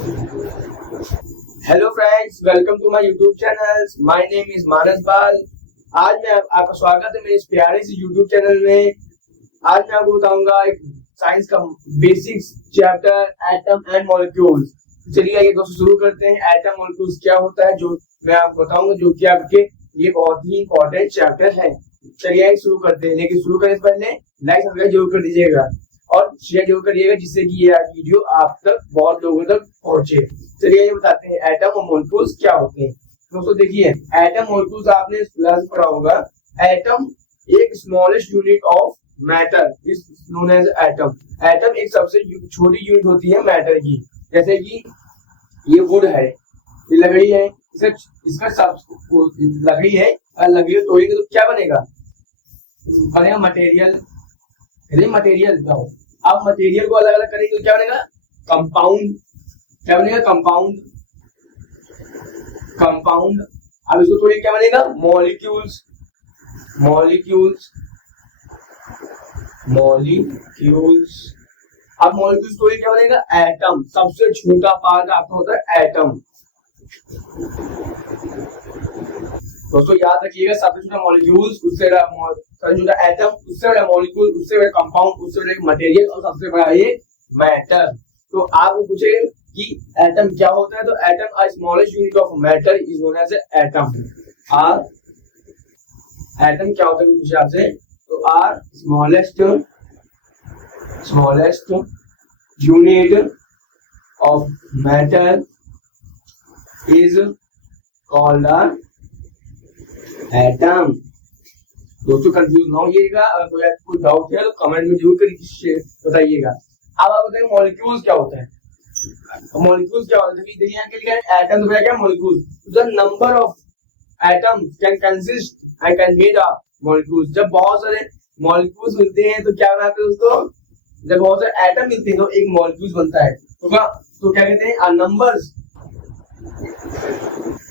Hello friends, welcome to my YouTube channel. My name is Manas Bal. आज मैं आपका स्वागत है मेरे इस प्यारे से यूट्यूब चैनल में। आज मैं आपको बताऊंगा एक साइंस का basics chapter atom and molecules. चलिए आइए दोस्तों शुरू करते हैं। एटम मॉलिक्यूल्स क्या होता है जो मैं आपको बताऊंगा, जो कि आपके ये बहुत ही इंपॉर्टेंट चैप्टर है। चलिए आइए शुरू करते हैं, लेकिन शुरू करने से पहले लाइक सब्सक्राइब जरूर कर दीजिएगा और शेयर जरूर करिएगा, जिससे कि ये वीडियो आप तक बहुत लोगों तक पहुंचे। चलिए ये बताते हैं एटम और मॉलिक्यूल्स क्या होते हैं। दोस्तों देखिए, एटम मॉलिक्यूल्स आपने क्लास पढ़ा होगा। एटम एक smallest unit of matter is known as atom. Atom एक सबसे छोटी यूनिट होती है मैटर की। जैसे कि ये वुड है, ये लकड़ी है, इसका सब लकड़ी है, लकड़ी को तोड़ेंगे तो क्या बनेगा? बनेगा मटेरियल। मटेरियल का हो, अब मटेरियल को अलग अलग करेंगे तो क्या बनेगा? कंपाउंड। क्या बनेगा? कंपाउंड। कंपाउंड। अब इसको थोड़ी क्या बनेगा? मॉलिक्यूल्स। मॉलिक्यूल्स। मॉलिक्यूल्स। अब मॉलिक्यूल्स थोड़ी क्या बनेगा? एटम। सबसे छोटा पार्ट आपका होता है एटम। दोस्तों याद रखिएगा, सबसे छोटा मॉलिक्यूल्स, उससे सबसे छोटा एटम, उससे बड़ा मॉलिक्यूल, उससे बड़ा कंपाउंड, उससे बड़ा मटेरियल और सबसे बड़ा ये मैटर। तो आपको पूछे कि एटम क्या होता है, तो atom a smallest unit of matter is known as atom. Or atom क्या होता है पूछे आपसे, तो or smallest unit of matter is called atom. दोस्तों कंफ्यूज ना होइएगा, अगर कोई डाउट है तो कमेंट में जरूर बताइएगा। अब आप बताइए मॉलिक्यूल्स क्या होता है। मॉलिक्यूल्स क्या होता है? देखिए यहाँ के लिए एटम तो क्या? Molecules. The number of atoms can consist and can made up molecules. जब बहुत सारे मॉलिक्यूल्स मिलते हैं तो क्या बनाते हैं उसको? जब बहुत सारे एटम मिलते हैं तो एक मॉलिक्यूल्स बनता है। तो क्या कहते हैं? नंबर्स।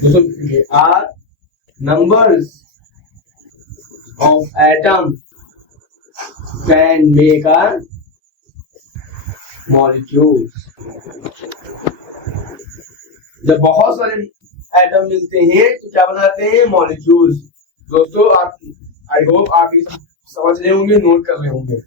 दोस्तों are numbers of atom can make a molecules। जब बहुत सारे एटम मिलते हैं तो क्या बनाते हैं? मॉलिक्यूल्स। दोस्तों आप आई होप आप ये समझ रहे होंगे, नोट कर रहे होंगे,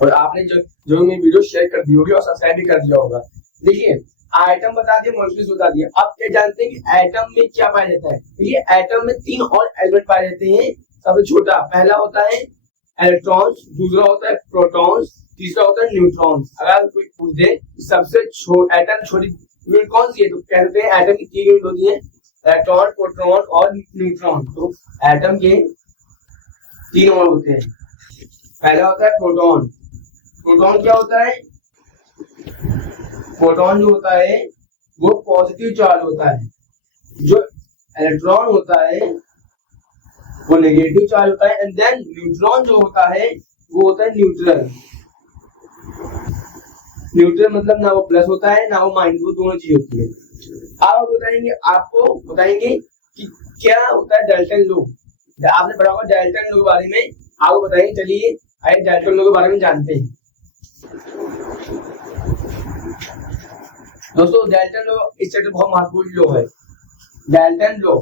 और आपने जो मेरी वीडियो शेयर कर दी होगी और सब्सक्राइब भी कर दिया होगा। देखिए एटम बता दिया, मॉलिक्यूल्स बता दिया। अब क्या जानते हैं कि एटम में क्या पाया जाता है? ये एटम में 3 और एलिमेंट पाए जाते हैं। सबसे छोटा पहला होता है इलेक्ट्रॉन्स, दूसरा होता है प्रोटॉन्स, तीसरा होता है न्यूट्रॉन्स। अगर कोई पूछ दे सबसे एटम छोटी यूनिट कौन सी है, तो कहते हैं एटम की 3 यूनिट होती है, इलेक्ट्रॉन, प्रोटॉन और न्यूट्रॉन। तो एटम के 3 और होते हैं। पहला होता है प्रोटॉन। प्रोटॉन क्या होता है? प्रोटॉन जो होता है वो पॉजिटिव चार्ज होता है। जो इलेक्ट्रॉन होता है वो नेगेटिव चार्ज होता है। एंड देन न्यूट्रॉन जो होता है वो होता है न्यूट्रल। न्यूट्रल मतलब ना वो प्लस होता है ना वो माइनस, वो दोनों चीज होती है। अब आपको बताएंगे कि क्या होता है डाल्टन लो। आपने पढ़ा होगा डाल्टन लो के बारे में, आपको बताएंगे। चलिए आइए डाल्टन लो के बारे में जानते हैं। दोस्तों डाल्टन लो इस चैप्टर बहुत महत्वपूर्ण लो है। डाल्टन लो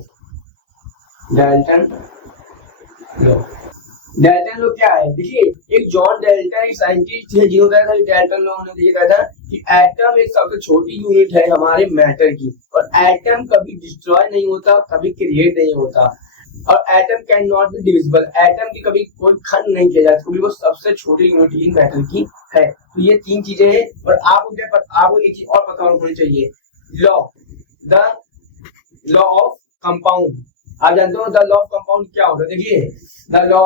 क्या है? देखिए, एक जॉन डाल्टन एक साइंटिस्ट है जिन्होंने बताया था कि डाल्टन लो ने ये कहा था कि एटम एक सबसे छोटी यूनिट है हमारे मैटर की, और एटम कभी डिस्ट्रॉय नहीं होता, कभी क्रिएट नहीं होता, और atom can not be divisible. Atom की कभी कोई खंड नहीं किया जाता, क्योंकि वो सबसे छोटी यूनिट ही मैटर की है। तो ये 3 चीजें हैं। और आपको एक चीज और पता होनी चाहिए, लॉ ऑफ कंपाउंड। आप जानते हो द लॉ ऑफ कंपाउंड क्या होता है? देखिए the law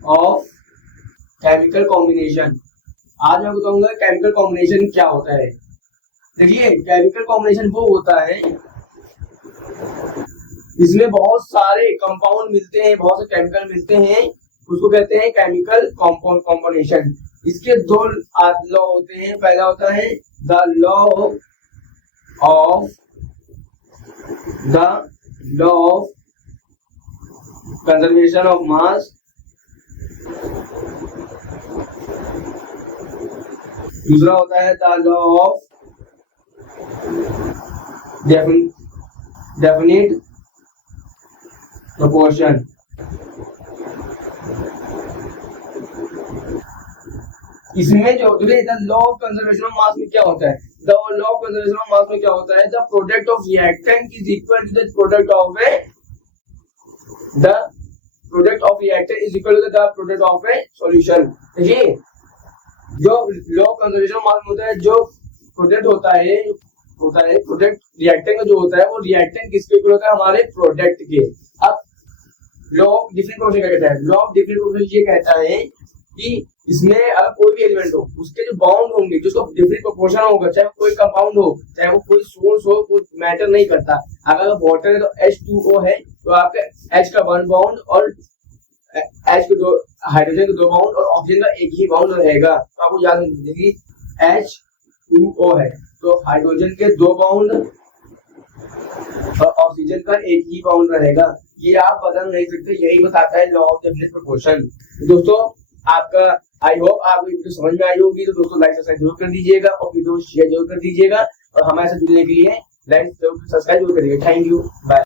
of chemical combination. आज मैं बताऊंगा केमिकल कॉम्बिनेशन क्या होता है। देखिए केमिकल कॉम्बिनेशन वो होता है इसमें बहुत सारे कंपाउंड मिलते हैं, बहुत से केमिकल मिलते हैं, उसको कहते हैं केमिकल कॉम्बिनेशन। इसके 2 लॉ होते हैं। पहला होता है the law of conservation of mass, दूसरा होता है the law of definite proportion. इसमें जो law of conservation of mass में क्या होता है, the law of conservation of mass में क्या होता है, the product of reactant is equal to the product of a the product of reactant is equal to the product of a solution. देखिए जो law of conservation of mass में होता है, जो प्रोडक्ट होता है प्रोडक्ट रिएक्टेंट का जो होता है वो रिएक्टेंट किसके इक्वल होता है, हमारे प्रोडक्ट के। अब लॉ ऑफ डिफरेंट प्रोपोर्शन क्या कहता है, लॉ ऑफ डिफरेंट प्रोपोर्शन ये कहता है कि इसमें अगर कोई भी एलिमेंट हो उसके जो बाउंड होंगे, जो उसका डिफरेंट प्रोपोर्शन होगा, चाहे वो कोई कंपाउंड हो चाहे वो कोई सोर्स हो, कोई मैटर नहीं करता। अगर वाटर है तो H2O है तो आपका H का 1 बाउंड और H के 2 हाइड्रोजन के 2 बाउंड और ऑक्सीजन का एक ही बाउंड रहेगा। तो आपको याद रखना कि H2O है तो हाइड्रोजन के 2 बाउंड और ऑक्सीजन का एक ही बाउंड रहेगा। ये आप बदल नहीं सकते, यही बताता है लॉ ऑफ डेफिनिट प्रोपोर्शन। दोस्तों आपका आई होप आपको वीडियो समझ में आई होगी, तो दोस्तों लाइक सब्सक्राइब जरूर कर दीजिएगा और वीडियो शेयर जरूर कर दीजिएगा और हमारे साथ जुड़ने के लिए लाइक सब्सक्राइब जरूर करिएगा। Thank you, bye.